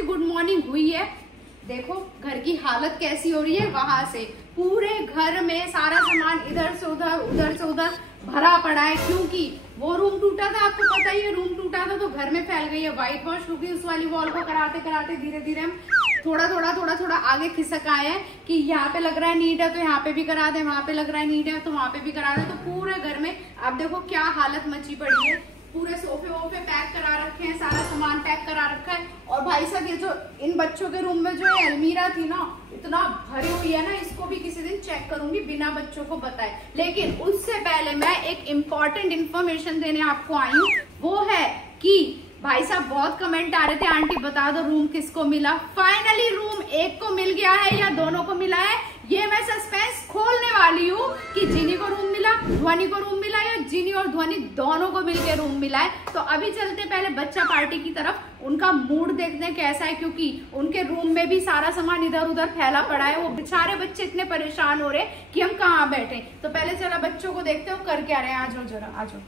की good morning हुई है, देखो घर की हालत कैसी हो रही है। वहां से पूरे घर में सारा सामान इधर से उधर भरा पड़ा है, क्योंकि वो रूम टूटा था, आपको पता ही है, रूम टूटा था तो घर में फैल गई है व्हाइट वॉश। क्योंकि उस वाली वॉल को कराते धीरे धीरे हम थोड़ा आगे खिसक आए हैं कि यहाँ पे लग रहा है नीट है तो यहाँ पे भी करा दे, वहां पे लग रहा है नीट है तो वहां पे भी करा दे। तो पूरे घर में आप देखो क्या हालत मची पड़ी है। पूरे सोफे वोफे पैक करा रखे हैं, सारा सामान पैक करा रखा है। और भाई साहब ये जो इन बच्चों के रूम में जो अलमीरा थी ना, इतना भरी हुई है ना, इसको भी किसी दिन चेक करूंगी बिना बच्चों को बताए। लेकिन उससे पहले मैं एक इम्पोर्टेंट इन्फॉर्मेशन देने आपको आई हूँ। वो है कि भाई साहब बहुत कमेंट आ रहे थे, आंटी बता दो रूम किसको मिला। फाइनली रूम एक को मिल गया है या दोनों को मिला है, ये मैं सस्पेंस खोलने वाली हूँ कि जिनी को रूम मिला, ध्वनि को रूम मिला, या जिनी और ध्वनि दोनों को मिलकर रूम मिला है। तो अभी चलते पहले बच्चा पार्टी की तरफ, उनका मूड देखते हैं कैसा है, क्योंकि उनके रूम में भी सारा सामान इधर उधर फैला पड़ा है। वो बेचारे बच्चे इतने परेशान हो रहे कि हम कहाँ बैठे। तो पहले चला बच्चों को देखते हो कर क्या रहे हैं। आ जाओ जरा, आ जाओ।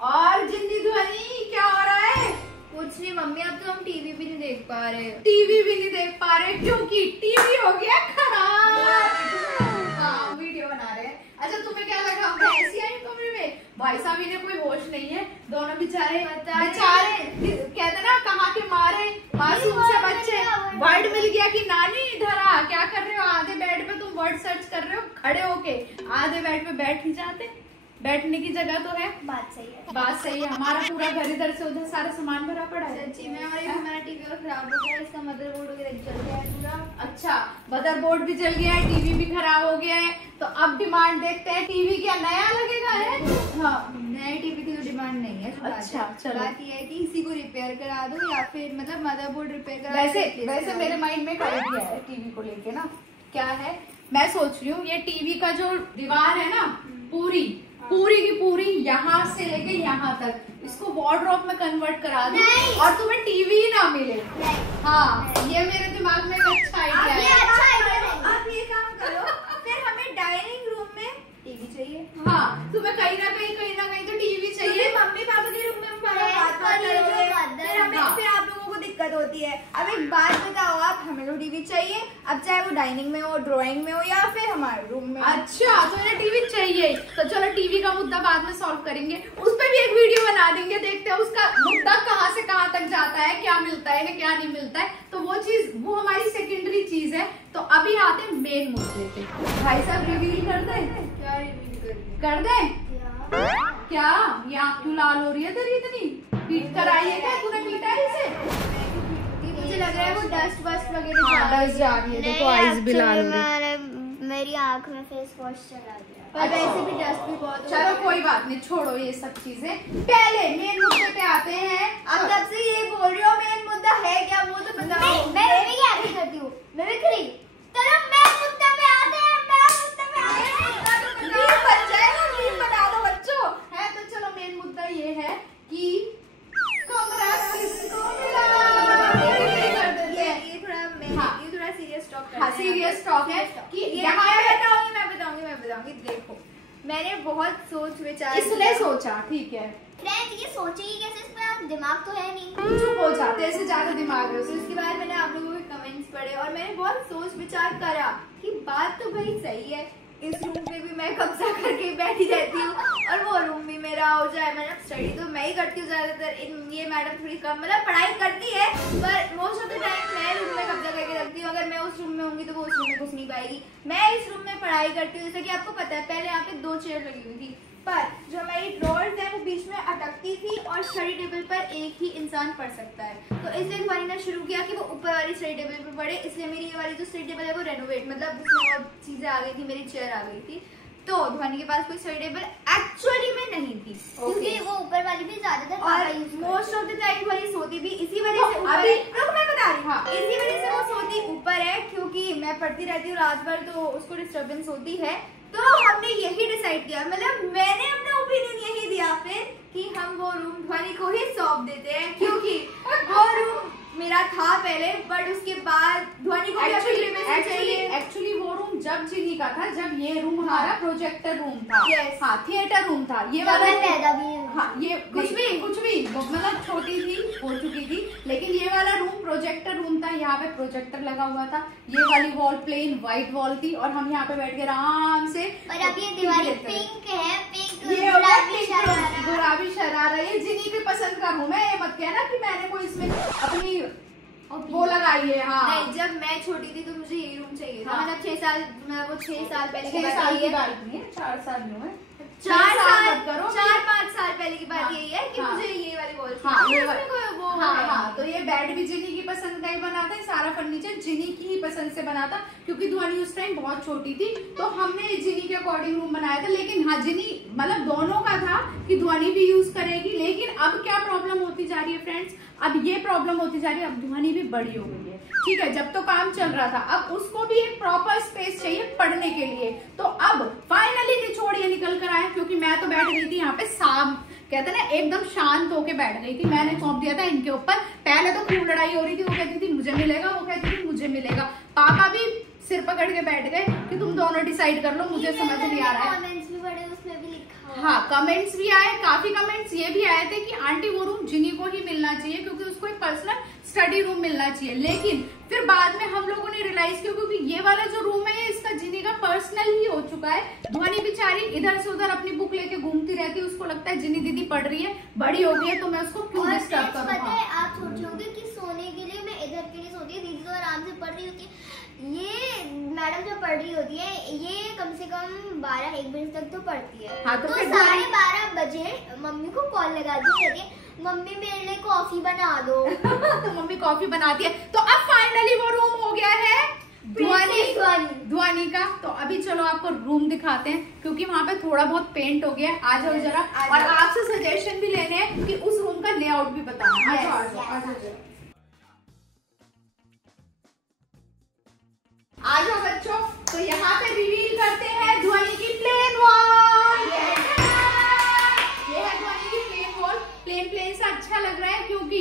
और जिंदी ध्वनि क्या हो रहा है? कुछ नहीं मम्मी, अब तो हम टीवी भी नहीं देख पा रहे। टीवी भी नहीं देख पा रहे क्योंकि टीवी हो गया खराब। हाँ, वीडियो बना रहे हैं। अच्छा तुम्हें क्या लगा हम ऐसी आई कमरे में? भाई साहब इन्हें कोई होश नहीं है, दोनों बेचारे कहते ना कहाँ के मारे मासूम से बच्चे। वर्ड मिल गया कि नानी इधर आ, क्या कर रहे हो? आधे बेड पे तुम वर्ड सर्च कर रहे हो खड़े होके, आधे बेड पे बैठ ही जाते, बैठने की जगह तो है। बात सही है, बात सही है। हमारा पूरा घर इधर से उधर सारा सामान भरा पड़ा है। सच्ची में। और हमारा टीवी और खराब हो गया, इसका मदरबोर्ड वगैरह जल गया है पूरा। अच्छा, मदरबोर्ड भी जल गया है, टीवी भी खराब हो गया है। तो अब डिमांड देखते हैं, टीवी क्या नया लगेगा है? हाँ, नए टीवी की तो डिमांड नहीं है। अच्छा चलो, बात ये है कि इसी को रिपेयर करा दो या फिर मतलब मदरबोर्ड रिपेयर करा। वैसे मेरे माइंड में एक आइडिया है टीवी को लेके ना। क्या है? मैं सोच रही हूँ ये टीवी का जो दीवार है ना, पूरी की पूरी यहाँ से लेके यहाँ तक इसको वार्डरोब में कन्वर्ट करा दो और तुम्हें टीवी ही ना मिले। हाँ, ये मेरे दिमाग में एक अच्छा आइडिया है। आप ये काम करो, फिर हमें डाइनिंग रूम में टीवी चाहिए। हाँ, तुम्हें कहीं ना कहीं तो टीवी चाहिए। मम्मी पापा के रूम में फिर आप लोगों को दिक्कत होती है। अब एक बात बताओ, आप हमें तो टीवी चाहिए, अब चाहे वो डाइनिंग में हो, ड्राइंग में हो या फिर हमारे रूम में। अच्छा, तो इन्हें टीवी चाहिए। तो चलो टीवी का मुद्दा बाद में सॉल्व करेंगे, उस पर भी एक वीडियो बना देंगे, देखते हैं उसका मुद्दा कहाँ से कहाँ तक जाता है, क्या मिलता है इन्हें क्या नहीं मिलता है। तो वो हमारी सेकेंडरी चीज है। तो अभी आते हैं मेन मुद्दे पे। भाई साहब रिवील कर दे। क्या रिवील कर दे? क्या ये आँख क्यों लाल हो रही है तेरी इतनी? पीट कर आई है क्या? तूने पीटा है इसे? मुझे लग रहा है वो डस्ट वस्ट वगैरह। हाँ, डस्ट जा रही है, देखो आईज भी लाल हो रही है। मेरी आँख में फेस वॉश चला गया, पर वैसे भी डस्ट भी बहुत। चलो कोई बात नहीं, छोड़ो ये सब चीजें, पहले मेन मुद्दे पे आते हैं। अब तब से ये बोल रही हो मेन मुद्दा है क्या, वो तो बताओ। मैं क्या करती हूँ, मिमिक्री। चलो मेन मुद्दे पे आते हैं, मीम बन जाएगा, मीम बना दो बच्चों। है तो चलो मेन मुद्दा ये है कि कमरा किसको मिला। ये थोड़ा सीरियस टॉक है। हाँ, सीरियस टॉक है कि यहाँ मैं बताऊंगी। देखो, मैंने बहुत सोच विचार इसलिए सोचा, ठीक है फ्रेंड, ये सोचेगी कैसे, इसमें दिमाग तो है नहीं। चुप हो जाते, ऐसे ज्यादा दिमाग है। उसके बाद मैंने आप लोगों के कमेंट्स पढ़े और मैंने बहुत सोच विचार करा कि बात तो भाई सही है, इस रूम पे भी मैं कब्जा करके बैठी रहती हूँ और वो रूम भी मेरा हो जाए। मतलब स्टडी तो मैं ही करती हूँ ज्यादातर, ये मैडम थोड़ी कम मतलब पढ़ाई करती है, पर मोस्ट ऑफ द टाइम मैं रूम में कब्जा करके रखती हूँ। अगर मैं उस रूम में होंगी तो वो उस रूम में घुस नहीं पाएगी। मैं इस रूम में पढ़ाई करती हूँ, जैसे कि आपको पता है पहले यहाँ पे 2 चेयर लगी हुई थी, पर जो हमारी ड्रॉर्स है वो बीच में अटकती थी और स्टडी टेबल पर एक ही इंसान पढ़ सकता है। तो इसलिए ध्वनि ने शुरू किया कि वो ऊपर वाली स्टडी टेबल पर पढ़े, इसलिए मेरी ये वाली जो स्टडी टेबल है वो रेनोवेट, मतलब उसमें और चीजें आ गई थी, मेरी चेयर आ गई थी। तो ध्वनि के पास कोई स्टडी टेबल एक्चुअली में नहीं थी, क्योंकि वो ऊपर वाली भी ज्यादातर और मोस्ट ऑफ द टाइम ध्वनि सोती भी इसी वजह से ऊपर है। तो मैं बता रही हूँ, इसी वजह से वो सोती ऊपर है, क्योंकि मैं पढ़ती रहती हूँ रात भर, तो उसको डिस्टर्बेंस होती है। तो हमने यही डिसाइड किया, मतलब मैंने अपना ओपिनियन यही दिया फिर कि हम वो रूम ध्वनि को ही सौंप देते हैं, क्योंकि वो रूम मेरा था पहले, बट उसके बाद ध्वनि को एक्चुअली वो रूम जब जिनी का था, जब ये रूम हमारा प्रोजेक्टर रूम था। yes. हाँ, थिएटर रूम था ये वाला। पैदा भी हाँ, ये कुछ भी मतलब छोटी थी, हो चुकी प्रोजेक्टर रूम था, यहाँ पे प्रोजेक्टर लगा हुआ था, ये वाली वॉल प्लेन व्हाइट वॉल थी और हम यहाँ पे बैठ के आराम से। और अब ये दीवार पिंक है, पिंक ये गुलाबी शरारा, ये जिनी की पसंद का रूम है। ये मत कहना कि मैंने कोई इसमें अपनी वो लगाई है। हाँ नहीं, जब मैं छोटी थी तो मुझे ये रूम चाहिए था। हाँ। मतलब 6 साल, मतलब वो 6 साल पहले की 6 बात साल है, की बात नहीं है, 4 साल नहीं हुए, 4-5 साल पहले की बात हाँ, यही है कि हाँ, मुझे ये वाली वॉल हाँ, ये वो हाँ, तो ये बेड भी जिनी की पसंद का ही बना था, सारा फर्नीचर जिनी की ही पसंद से बना था, क्योंकि ध्वनि उस टाइम बहुत छोटी थी तो हमने जिनी के अकॉर्डिंग रूम बनाया था। लेकिन हाँ, जिनी मतलब दोनों का था कि ध्वनि भी यूज करेगी। लेकिन अब क्या प्रॉब्लम होती जा रही है फ्रेंड्स, अब ये प्रॉब्लम होती जा रही है, अब ध्वनि भी बड़ी हो गई है, ठीक है। जब तो काम चल रहा था, अब उसको भी एक प्रॉपर स्पेस चाहिए पढ़ने के लिए। तो अब फाइनली निचोड़ ये निकल कर आया, क्योंकि मैं तो बैठ गई थी यहाँ पे कहते ना एकदम शांत होके बैठ गई थी। मैंने सौंप दिया था इनके ऊपर। पहले तो खूब लड़ाई हो रही थी, वो कहती थी मुझे मिलेगा, वो कहती थी मुझे मिलेगा। पापा भी सिर पकड़ के बैठ गए कि तुम दोनों डिसाइड कर लो, मुझे समझ नहीं आ रहा है। कमेंट्स भी पढ़े, उसमें भी लिखा। हाँ, कमेंट्स भी आए, काफी कमेंट्स ये भी आए थे कि आंटी वो रूम जिनी को ही मिलना चाहिए, क्योंकि उसको एक पर्सनल स्टडी रूम मिलना चाहिए। लेकिन फिर बाद में हम लोगों ने रियलाइज किया, क्योंकि ये वाला जो रूम है इसका जिनी का पर्सनल ही हो चुका है। ध्वनि बेचारी इधर से उधर अपनी बुक लेके घूमती रहती है, उसको लगता है जिनी दीदी पढ़ रही है, बड़ी हो गई है, तो मैं उसको क्यों डिस्टर्ब करूँ। पता है, आप सोच होंगे कि सोने के लिए मैं इधर के लिए सोती है, दीदी तो आराम से पढ़ रही होती है। ये मैडम जो पढ़ रही होती है, ये कम से कम 12-1 बजे तक तो पढ़ती है। हाँ, तो 12:30 बजे मम्मी को कॉल लगा दी, कहती है मम्मी मेरे लिए कॉफी बना दो। तो मम्मी कॉफी बनाती है। तो अब फाइनली वो रूम हो गया है ध्वनि का। तो अभी चलो आपको रूम दिखाते हैं, क्योंकि वहाँ पे थोड़ा बहुत पेंट हो गया है। आ जाओ जरा, और आपसे सजेशन भी लेने हैं कि उस रूम का लेआउट भी बताना। आ जाओ बच्चों। तो यहाँ पे रिवील करते हैं ध्वनि की प्लेन वॉल। ये है ध्वनि की प्लेन वॉल। प्लेन सा अच्छा लग रहा है, क्योंकि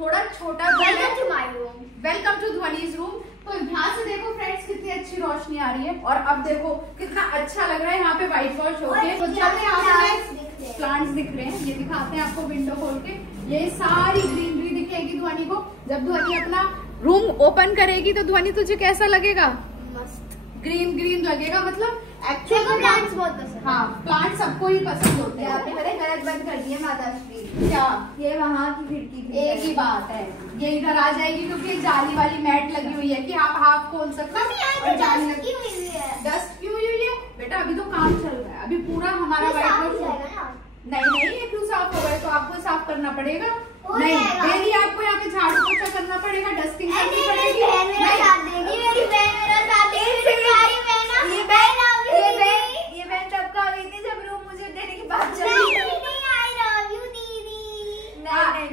थोड़ा छोटा। Welcome to my room, welcome to Dhwani's room. तो ध्यान से देखो फ्रेंड्स, कितनी अच्छी रोशनी आ रही है, और अब देखो कितना अच्छा लग रहा है। यहाँ पे व्हाइट वॉश हो गया। तो जब यहाँ पे प्लांट्स दिख रहे हैं, ये दिखाते हैं आपको विंडो खोल के। ये सारी ग्रीनरी दिखेगी ध्वनि को। जब ध्वनि अपना रूम ओपन करेगी तो ध्वनि तुझे कैसा लगेगा? मस्त ग्रीन लगेगा। मतलब एक्चुअली प्लांट्स बहुत पसंद है। हाँ, प्लांट सबको ही पसंद होते हैं। आपने पता है गलत बंद कर दिया माताश्री। क्या? ये वहाँ की खिड़की एक ही बात है, ये इधर आ जाएगी, क्योंकि ये जाली वाली मैट लगी हुई है कि आप हाफ खोल सकते हो। डस्ट क्यों हुई है? डस्ट क्यों हुई है बेटा? अभी तो काम चल रहा है, अभी पूरा हमारा व्हाइट वॉश। नहीं, ये क्यों साफ हो गया? तो आपको साफ करना पड़ेगा। नहीं, डेली आपको यहाँ पे झाड़ू पोछा करना पड़ेगा, डस्टिंग करनी पड़ेगी। ये बहन तब का गई थी जब रूम मुझे देने की बात चल रही थी।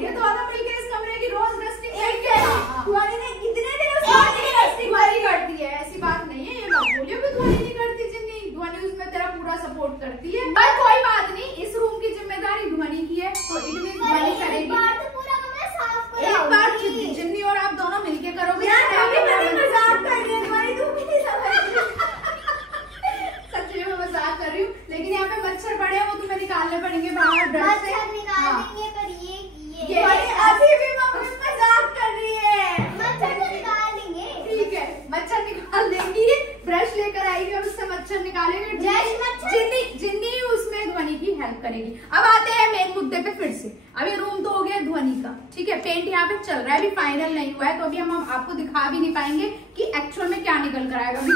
ये तो दोनों मिलके इस कमरे की रोज डस्टिंग कितने दिन करती है। ऐसी बात नहीं है, ये मत बोलियो कि ध्वनि नहीं करती। जिन्नी ध्वनि उसमें तेरा पूरा सपोर्ट करती है। पर कोई बात नहीं, इस रूम की जिम्मेदारी ध्वनि की है, तो इट मींस ध्वनि करेगी। एक बार जिन्नी और आप दोनों मिलके करोगे। मजाक कर रही है तुम्हारी, तुम भी नहीं समझ। सच में मैं मजाक कर रही हूँ, लेकिन यहाँ पे मच्छर पड़े हैं, वो तुम्हें निकालने पड़ेंगे बाहर। मच्छर निकालेंगे, पर ये अभी भी मम्मी मजाक कर रही है। मच्छर तो निकाल देंगे। ठीक है, मच्छर निकाल देंगी, ब्रश लेकर आएगी और उससे मच्छर निकालेंगे। जिन्नी उसमें ध्वनि की हेल्प करेगी। अब आते हैं मेन मुद्दे पे फिर से। अभी रूम तो हो गया ध्वनि का, ठीक है। पेंट यहाँ पे चल रहा है, अभी फाइनल नहीं हुआ है, तो अभी हम आपको दिखा भी नहीं पाएंगे कि एक्चुअल में क्या निकल कर आएगा। अभी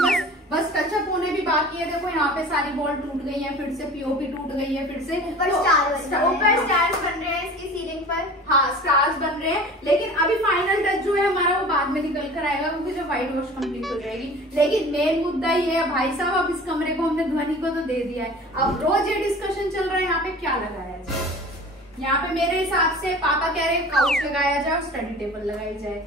बस टचअप होने भी बाकी है। देखो यहाँ पे सारी बॉल टूट गई है, फिर से पीओपी टूट गई है, फिर से ऊपर स्टार्स बन रहे हैं इसकी सीलिंग पर। हाँ, स्टार्स बन रहे हैं, लेकिन अभी फाइनल टच जो है हमारा वो बाद में निकल कर आएगा, क्योंकि जब व्हाइट वॉश कंप्लीट हो जाएगी। लेकिन मेन मुद्दा ये है भाई साहब, अब इस कमरे को हमने ध्वनि को तो दे दिया है। अब रोज ये डिस्कशन चल रहा है यहाँ पे क्या लगाया जाए। यहाँ पे मेरे हिसाब से पापा कह रहे हैं काउच लगाया जाए और स्टडी टेबल लगाई जाए।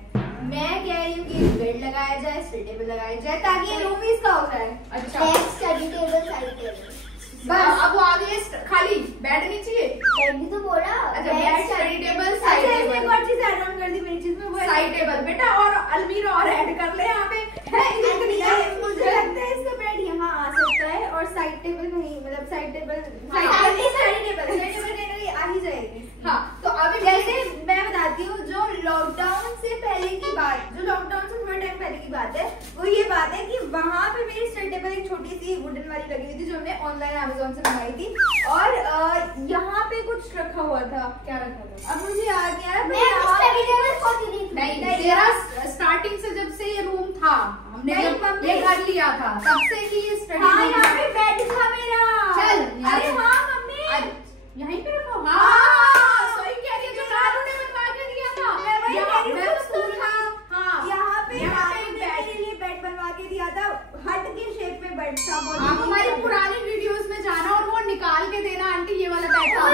मैं कह रही हूँ कि बेड लगाया जाए, स्टडी टेबल लगाया जाए, ताकि ये रूम इसका हो जाए। अच्छा, स्टडी टेबल, साइड टेबल, बस। अब वो आगे खाली बेड नहीं चाहिए। बेड भी तो बोला। अच्छा, bed, study table, side table. एक और चीज ऐड ऑन कर दी मेरी चीज में, वो साइड टेबल बेटा, और अलमीरा और ऐड कर ले यहाँ पे। मुझे लगता है इसका बेड यहाँ आ सकता है, और साइड टेबल नहीं, मतलब साइड टेबल आ ही जाएगी। हाँ, तो अभी जैसे मैं बताती हूँ, जो लॉकडाउन से पहले की वहाँ पे मेरी स्टडी टेबल एक छोटी सी वुडन वाली लगी हुई थी जो हमने ऑनलाइन अमेज़न से मंगाई थी, और यहाँ पे कुछ रखा हुआ था। क्या रखा था अब मुझे याद नहीं आ रहा। नहीं, स्टार्टिंग से जब से ये रूम था, हमने जब ये घर लिया था तब से ही ये स्टडी। हाँ, यहाँ पे बेड था मेरा। चल, अरे हाँ मम्मी, यहीं पे रखो। हाँ, सही कह रही है, जो नानू ने बनवा के दिया था। मैं वही कह रही हूँ, स्कूल था। हाँ, यहाँ पे नानू ने मेरे लिए बेड बनवा के दिया था, हट के शेप में बेड था। आप हमारी पुरानी वीडियोस में जाना और वो निकाल के देना, आंटी ये वाला बेड था।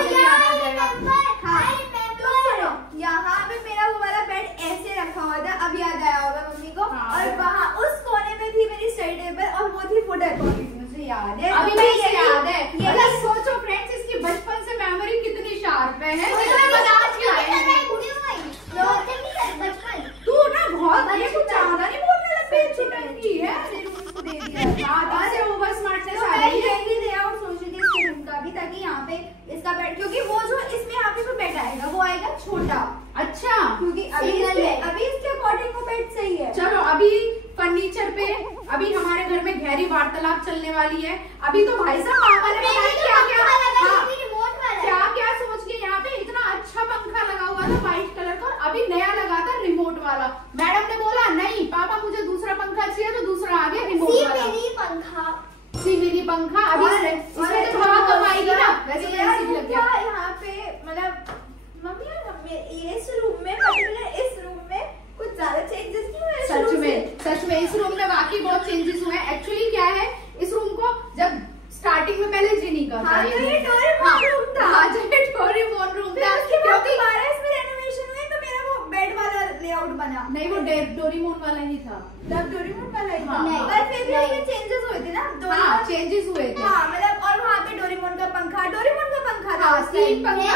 यहाँ पे मेरा वो वाला बेड ऐसे रखा हुआ था, अब याद आया होगा मम्मी को। और वहाँ उस कोने में थी मेरी स्टडी टेबल, और वो थी फुट अकॉर्डिंग, मुझे याद है अभी भी याद है। मतलब सोचो फ्रेंड्स, इसकी बचपन से मेमोरी कितनी शार्प है। तू ना बहुत ये कुछ ज्यादा नहीं बोलने लग की है, ओवर स्मार्टनेस आ रही है। यही लेआउट सोच रही थी इसके रूम का भी, ताकि यहाँ पे इसका बेड, क्योंकि वो जो इसमें यहाँ पे जो बेड आएगा वो आएगा छोटा। अच्छा, क्योंकि अभी इसके अकॉर्डिंग वो बेड सही है। चलो अभी फर्नीचर पे अभी हमारे घर में गहरी वार्तालाप चलने वाली है। अभी तो भाई साहब पापा ने क्या सोच के यहाँ पे इतना अच्छा पंखा लगा हुआ था व्हाइट कलर का, और अभी नया लगा था रिमोट वाला। मैडम ने बोला नहीं पापा मुझे दूसरा पंखा चाहिए, तो दूसरा आ गया रिमोट वाला मिनी पंखा। अभी इसमें तो हवा कम आएगी ना, वैसे यहाँ पे मतलब मम्मी इस रूम में, पर्टिकुलर इस रूम में कुछ ज्यादा चेंजेस नहीं हुए। सच में इस रूम में वाकई बहुत चेंजेस हुए हैं। एक्चुअली क्या है, इस रूम को जब स्टार्टिंग में पहले जिनी का था, ये डोरेमोन रूम था। डोरेमोन रूम था, क्योंकि इसमें रेनोवेशन हुई तो मेरा वो बेड वाला लेआउट बना। नहीं, वो डोरेमोन वाला ही था, तब डोरेमोन वाला ही था। हाँ, पर फिर भी उसमें चेंजेस हुए थे ना। हाँ, चेंजेस हुए थे। हाँ, मतलब और वहाँ पे डोरेमोन का पंखा था। तीन पंखा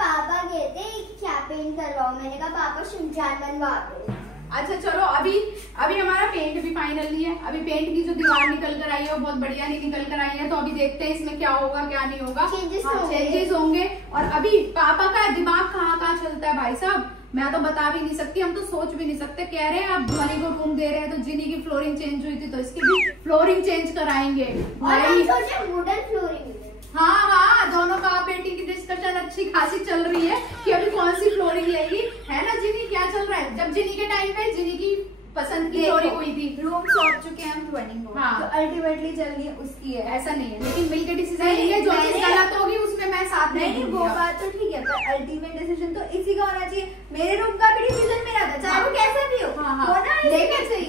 पापा कहते क्या पेंट करवाओ, मैंने कहा पापा शिनचैन बनवा दो। अच्छा चलो, अभी हमारा पेंट भी फाइनल नहीं है। अभी पेंट की जो दीवार निकल कर आई है वो बहुत बढ़िया नहीं निकल कर आई है, तो अभी देखते हैं इसमें क्या होगा क्या नहीं होगा। चेंजेस होंगे। और अभी पापा का दिमाग कहाँ चलता है भाई साहब, मैं तो बता भी नहीं सकती, हम तो सोच भी नहीं सकते। कह रहे हैं आप ध्वनि को रूम दे रहे हैं, तो जिनी की फ्लोरिंग चेंज हुई थी तो इसकी भी फ्लोरिंग चेंज कराएंगे भाई। Wooden flooring. हाँ, दोनों बाप बेटी की डिस्कशन अच्छी खासी चल रही है कि अभी कौन सी फ्लोरिंग लेगी, है ना जिनी? क्या चल रहा है? जब जिनी के टाइम पे जिनी की पसंद की फ्लोरिंग हुई थी, रूम सौंप चुके हैं हम ध्वनि को। हाँ, तो अल्टीमेटली चलनी उसकी है, ऐसा नहीं है। लेकिन मिलकर डिसीजन लेंगे, जो चीज गलत होगी उसमें मैं साथ नहीं। वो बात तो ठीक है, पर अल्टीमेट डिसीजन तो इसी का होना चाहिए। मेरे रूम का भी डिसीजन मेरा था, चाहे वो कैसा भी हो।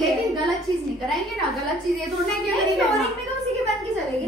लेकिन गलत चीज नहीं कराएंगे ना। गलत चीज ये तो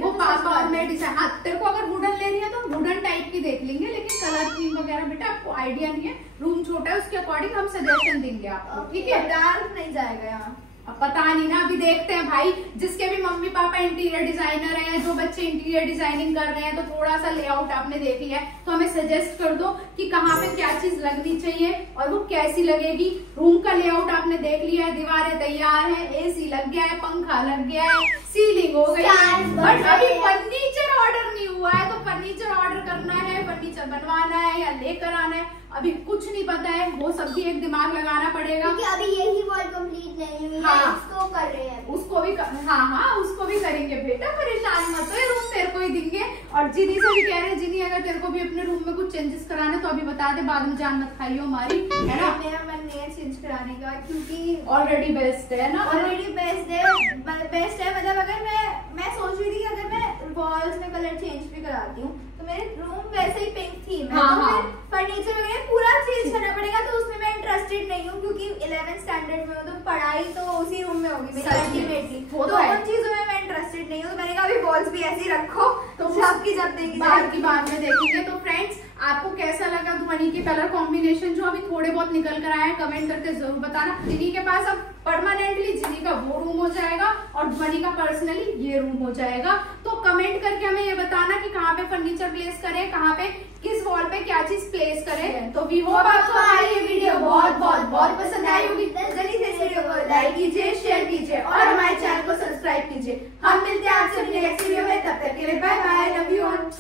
वो पापा और मैं डिसाइड। हाँ, तेरे को अगर वुडन लेनी है तो वुडन टाइप की देख लेंगे, लेकिन कलर थीम वगैरह बेटा आपको आइडिया नहीं है। रूम छोटा है, उसके अकॉर्डिंग हम सजेशन देंगे आपको, ठीक है? डार्क नहीं जाएगा यहाँ। अब पता नहीं ना, अभी देखते हैं भाई। जिसके भी मम्मी पापा इंटीरियर डिजाइनर हैं, जो बच्चे इंटीरियर डिजाइनिंग कर रहे हैं, तो थोड़ा सा लेआउट आपने देख लिया है तो हमें सजेस्ट कर दो कि कहाँ पे क्या चीज लगनी चाहिए और वो कैसी लगेगी। रूम का लेआउट आपने देख लिया है, दीवारें तैयार है, एसी लग गया है, पंखा लग गया है, सीलिंग हो गई है, बट अभी फर्नीचर ऑर्डर नहीं हुआ है। तो फर्नीचर ऑर्डर करना है, फर्नीचर बनवाना है या लेकर आना है, अभी कुछ नहीं पता है। वो सब भी एक दिमाग लगाना पड़ेगा, क्योंकि अभी यही वॉल कंप्लीट नहीं हुई है। हाँ, इसको कर रहे हैं, उसको भी हाँ उसको भी करेंगे बेटा, परेशान मत हो। रूम तेरे को ही देंगे। और जिनी से भी कह रहे हैं, जिनी अगर तेरे को भी अपने रूम में कुछ चेंजेस कराने तो अभी बता दे, बाद में जान मत खाइयो हमारी, है ना? मेरा मन नहीं है चेंज कराने का, क्योंकि ऑलरेडी बेस्ट है ना। ऑलरेडी बेस्ट है। मतलब अगर मैं सोच रही थी कि अगर मैं वॉल्स में कलर चेंज भी कराती हूँ तो मेरे रूम वैसे ही पिंक थी, फर्नीचर वगैरह पूरा चेंज करना पड़ेगा, तो उसमें मैं इंटरेस्टेड नहीं हूँ, क्योंकि 11th स्टैंडर्ड में हूँ तो पढ़ाई तो उसी रूम में होगी मेरी अल्टीमेटली। तो उन चीजों में मैं इंटरेस्टेड नहीं हूँ, तो मैंने कहा अभी वॉल्स भी ऐसी रखो, तो सबकी जब देखी बाद में देखेंगे। तो फ्रेंड्स, आपको कैसा लगा ध्वनि के कलर कॉम्बिनेशन जो अभी थोड़े बहुत निकल कर आए हैं? कमेंट करके जरूर बताना। जिनी के पास अब परमानेंटली जिनी का वो रूम हो जाएगा और ध्वनि का पर्सनली ये रूम हो जाएगा। तो कमेंट करके हमें ये बताना कि कहाँ पे फर्नीचर प्लेस करें, कहाँ पे किस वॉल पे क्या चीज प्लेस करें। तो वी होप आपको हमारी ये वीडियो बहुत पसंद आई होगी। जल्दी से इस वीडियो को लाइक कीजिए, शेयर कीजिए और हमारे चैनल को सब्सक्राइब कीजिए। हम मिलते हैं आपसे अपनी नेक्स्ट वीडियो में, तब तक के लिए bye bye, love you all.